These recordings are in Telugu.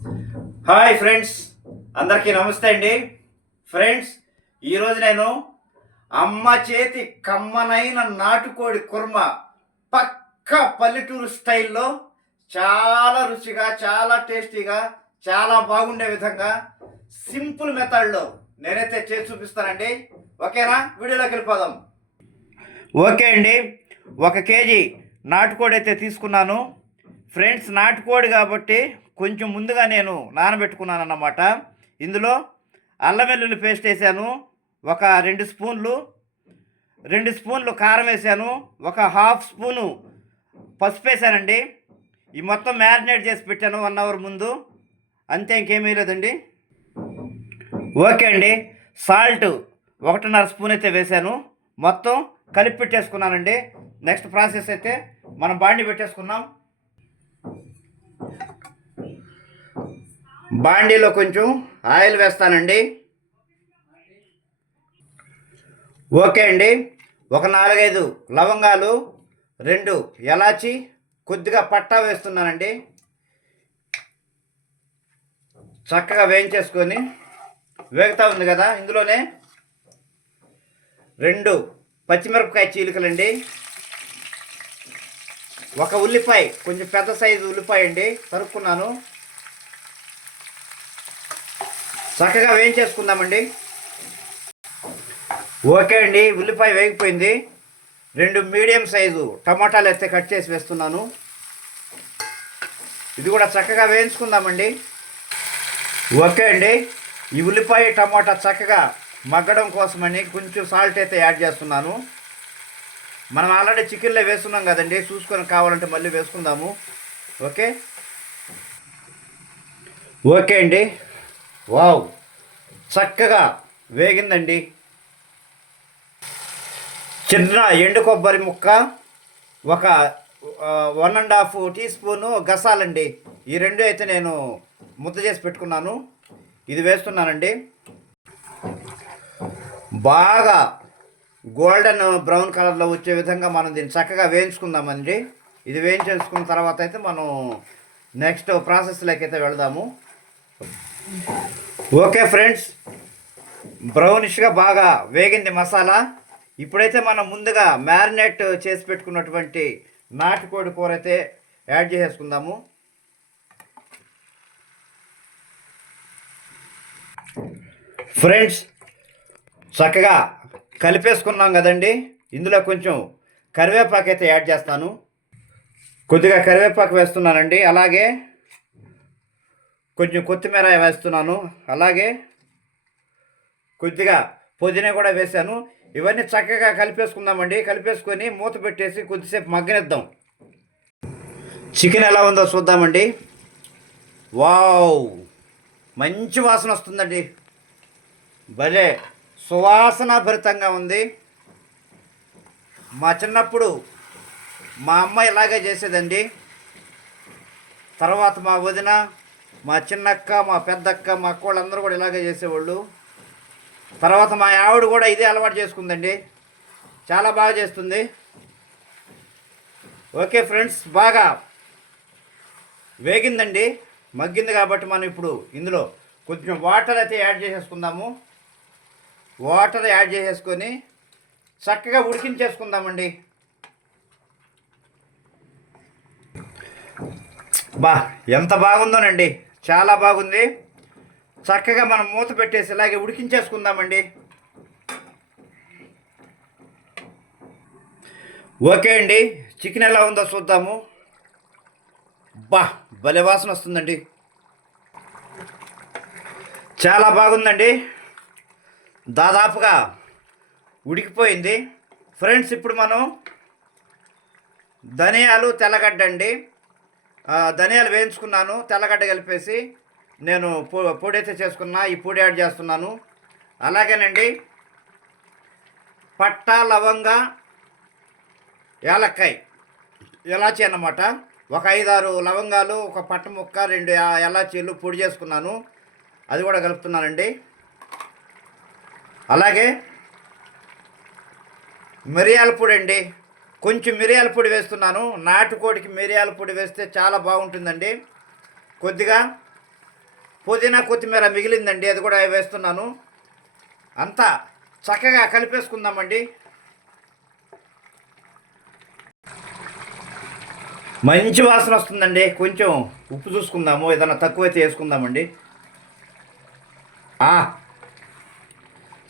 హాయ్ ఫ్రెండ్స్, అందరికీ నమస్తే అండి. ఫ్రెండ్స్, ఈరోజు నేను అమ్మ చేతి కమ్మనైన నాటుకోడి కుర్మ పక్క పల్లెటూరు స్టైల్లో చాలా రుచిగా, చాలా టేస్టీగా, చాలా బాగుండే విధంగా సింపుల్ మెథడ్లో నేనైతే చేసి చూపిస్తానండి. ఓకేనా? వీడియోలోకి వెళ్ళిపోదాం. ఓకే అండి, 1 కేజీ నాటుకోడి అయితే తీసుకున్నాను. ఫ్రెండ్స్, నాటుకోడి కాబట్టి కొంచెం ముందుగా నేను నానబెట్టుకున్నాను అన్నమాట. ఇందులో అల్లం వెల్లుల్లి పేస్ట్ వేసాను, ఒక 2 స్పూన్లు కారం వేసాను, ఒక హాఫ్ స్పూను పసుపు వేసానండి. ఈ మొత్తం మ్యారినేట్ చేసి పెట్టాను 1 అవర్ ముందు, అంతే, ఇంకేమీ లేదండి. ఓకే అండి, సాల్ట్ 1.5 స్పూన్ అయితే వేసాను. మొత్తం కలిపి పెట్టేసుకున్నానండి. నెక్స్ట్ ప్రాసెస్ అయితే మనం బాండి పెట్టేసుకున్నాం. బాండీలో కొంచెం ఆయిల్ వేస్తానండి. ఓకే అండి, ఒక 4-5 లవంగాలు, 2 ఎలాచి, కొద్దిగా పట్టా వేస్తున్నానండి. చక్కగా వేయించేసుకొని వేగుతూ ఉంది కదా, ఇందులోనే 2 పచ్చిమిరపకాయ చీలికలండి, ఒక ఉల్లిపాయ, కొంచెం పెద్ద సైజు ఉల్లిపాయ అండి, తరుక్కున్నాను. చక్కగా వేయించేసుకుందామండి. ఓకే అండి, ఉల్లిపాయ వేగిపోయింది. 2 మీడియం సైజు టమాటాలు అయితే కట్ చేసి వేస్తున్నాను. ఇది కూడా చక్కగా వేయించుకుందామండి. ఓకే అండి, ఈ ఉల్లిపాయ టమాటా చక్కగా మగ్గడం కోసమని కొంచెం సాల్ట్ అయితే యాడ్ చేస్తున్నాను. మనం ఆల్రెడీ చికెన్లో వేస్తున్నాం కదండి, చూసుకొని కావాలంటే మళ్ళీ వేసుకుందాము. ఓకే ఓకే అండి, వావ్, చక్కగా వేగిందండి. చిన్న ఎండు కొబ్బరి ముక్క, ఒక 1.5 టీ స్పూను గసాలండి, ఈ 2 అయితే నేను ముద్ద చేసి పెట్టుకున్నాను. ఇది వేస్తున్నానండి. బాగా గోల్డెన్ బ్రౌన్ కలర్లో వచ్చే విధంగా మనం దీన్ని చక్కగా వేయించుకుందామండి. ఇది వేయించేసుకున్న తర్వాత అయితే మనం నెక్స్ట్ ప్రాసెస్లోకి అయితే వెళదాము. ఓకే ఫ్రెండ్స్, బ్రౌనిష్గా బాగా వేగింది మసాలా. ఇప్పుడైతే మనం ముందుగా మ్యారినేట్ చేసి పెట్టుకున్నటువంటి నాటుకోడి కూర అయితే యాడ్ చేసేసుకుందాము. ఫ్రెండ్స్, చక్కగా కలిపేసుకున్నాం కదండి, ఇందులో కొంచెం కరివేపాకు అయితే యాడ్ చేస్తాను. కొద్దిగా కరివేపాకు వేస్తున్నానండి, అలాగే కొంచెం కొత్తిమీర వేస్తున్నాను, అలాగే కొద్దిగా పుదీనా కూడా వేసాను. ఇవన్నీ చక్కగా కలిపేసుకుందామండి. కలిపేసుకొని మూత పెట్టేసి కొద్దిసేపు మగ్గనిద్దాం. చికెన్ ఎలా ఉందో చూద్దామండి. వావ్, మంచి వాసన వస్తుందండి, భలే సువాసన భరితంగా ఉంది. మా చిన్నప్పుడు మా అమ్మ ఇలాగే చేసేదండి. తర్వాత మా వదిన, మా చిన్నక్క, మా పెద్దక్క, మా అక్క వాళ్ళందరూ కూడా ఇలాగే చేసేవాళ్ళు. తర్వాత మా ఆవిడ కూడా ఇదే అలవాటు చేసుకుందండి, చాలా బాగా చేస్తుంది. ఓకే ఫ్రెండ్స్, బాగా వేగిందండి, మగ్గింది కాబట్టి మనం ఇప్పుడు ఇందులో కొంచెం వాటర్ అయితే యాడ్ చేసేసుకుందాము. వాటర్ యాడ్ చేసేసుకొని చక్కగా ఉడికించేసుకుందామండి. బా, ఎంత బాగుందోనండి, చాలా బాగుంది. చక్కగా మనం మూత పెట్టేసి ఇలాగే ఉడికించేసుకుందామండి. ఓకే అండి, చికెన్ ఎలా ఉందో చూద్దాము. బా, భలే వాసన వస్తుందండి, చాలా బాగుందండి, దాదాపుగా ఉడికిపోయింది. ఫ్రెండ్స్, ఇప్పుడు మనం ధనియాలు, తెల్లగడ్డ అండి, ధనియాలు వేయించుకున్నాను, తెల్లగడ్డ కలిపేసి నేను పొడి అయితే చేసుకున్నా, ఈ పొడి యాడ్ చేస్తున్నాను. అలాగేనండి, పట్ట, లవంగ, యాలక్కాయ, ఎలాచీ అన్నమాట, ఒక 5-6 లవంగాలు, ఒక పట్ట ముక్క, 2 ఎలాచీలు పొడి చేసుకున్నాను, అది కూడా కలుపుతున్నానండి. అలాగే మిరియాల పొడి అండి, కొంచెం మిరియాల పొడి వేస్తున్నాను. నాటుకోడికి మిరియాల పొడి వేస్తే చాలా బాగుంటుందండి. కొద్దిగా పుదీనా కొత్తిమీర మిగిలిందండి, అది కూడా వేస్తున్నాను. అంతా చక్కగా కలిపేసుకుందామండి. మంచి వాసన వస్తుందండి. కొంచెం ఉప్పు చూసుకుందాము, ఏదైనా తక్కువైతే వేసుకుందామండి.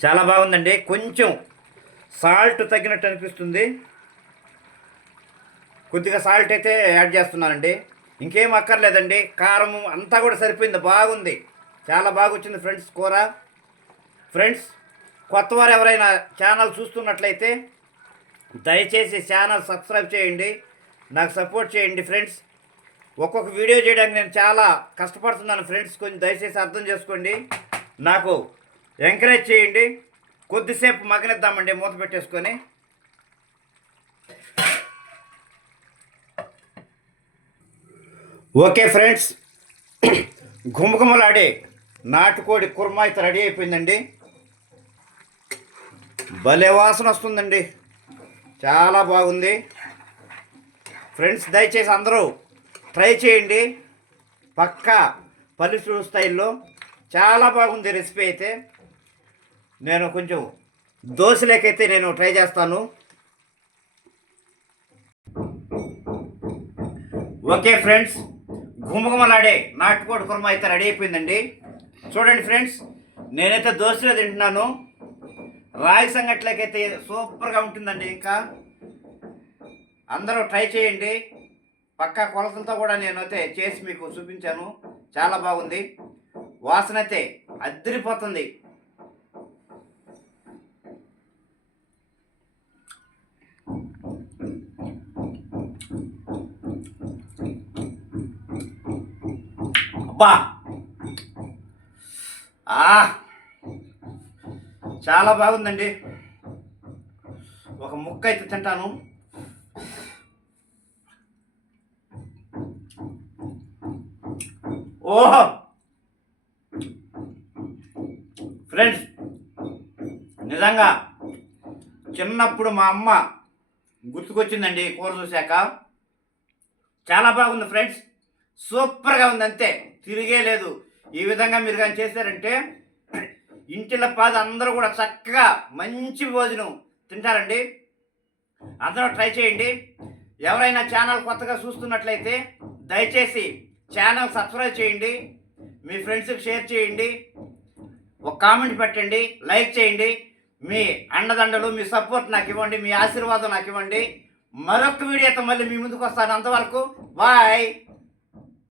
చాలా బాగుందండి. కొంచెం సాల్ట్ తగ్గినట్టు అనిపిస్తుంది, కొద్దిగా సాల్ట్ అయితే యాడ్ చేస్తున్నానండి. ఇంకేం అక్కర్లేదండి, కారం అంతా కూడా సరిపోయింది, బాగుంది, చాలా బాగా వచ్చింది ఫ్రెండ్స్ కూర. ఫ్రెండ్స్, కొత్తవారు ఎవరైనా ఛానల్ చూస్తున్నట్లయితే దయచేసి ఛానల్ సబ్స్క్రైబ్ చేయండి, నాకు సపోర్ట్ చేయండి ఫ్రెండ్స్. ఒక్కొక్క వీడియో చేయడానికి నేను చాలా కష్టపడుతున్నాను ఫ్రెండ్స్, కొంచెం దయచేసి అర్థం చేసుకోండి, నాకు ఎంకరేజ్ చేయండి. కొద్దిసేపు మగ్గనిద్దామండి మూత పెట్టేసుకొని. ఓకే ఫ్రెండ్స్, గుమగుమలాడే నాటుకోడి కుర్మా అయితే రెడీ అయిపోయిందండి. భలే వాసన వస్తుందండి, చాలా బాగుంది ఫ్రెండ్స్. దయచేసి అందరూ ట్రై చేయండి, పక్కా పల్లెటూరు స్టైల్లో చాలా బాగుంది రెసిపీ అయితే. నేను కొంచెం దోశలేకైతే నేను ట్రై చేస్తాను. ఓకే ఫ్రెండ్స్, గుమగుమలాడే నాటుకోడి కుర్మా అయితే రెడీ అయిపోయిందండి. చూడండి ఫ్రెండ్స్, నేనైతే దోశలో తింటున్నాను. రాగి సంగట్లకైతే సూపర్గా ఉంటుందండి. ఇంకా అందరూ ట్రై చేయండి, పక్కా కొలతలతో కూడా నేనైతే చేసి మీకు చూపించాను, చాలా బాగుంది, వాసన అయితే అద్దరిపోతుంది. అబ్బా, చాలా బాగుందండి. ఒక ముక్క అయితే తింటాను. ఓహో ఫ్రెండ్స్, నిజంగా చిన్నప్పుడు మా అమ్మ గుర్తుకొచ్చిందండి కూర చూశాక. చాలా బాగుంది ఫ్రెండ్స్, సూపర్గా ఉంది, అంతే తిరిగే లేదు. ఈ విధంగా మీరు కానీ చేశారంటే ఇంటిలో పాది అందరూ కూడా చక్కగా మంచి భోజనం తింటారండి. అందరూ ట్రై చేయండి. ఎవరైనా ఛానల్ కొత్తగా చూస్తున్నట్లయితే దయచేసి ఛానల్ సబ్స్క్రైబ్ చేయండి, మీ ఫ్రెండ్స్కి షేర్ చేయండి, ఒక కామెంట్ పెట్టండి, లైక్ చేయండి. మీ అండదండలు, మీ సపోర్ట్ నాకు ఇవ్వండి, మీ ఆశీర్వాదం నాకు ఇవ్వండి. మరొక వీడియోతో మళ్ళీ మీ ముందుకు వస్తాను. అంతవరకు బాయ్.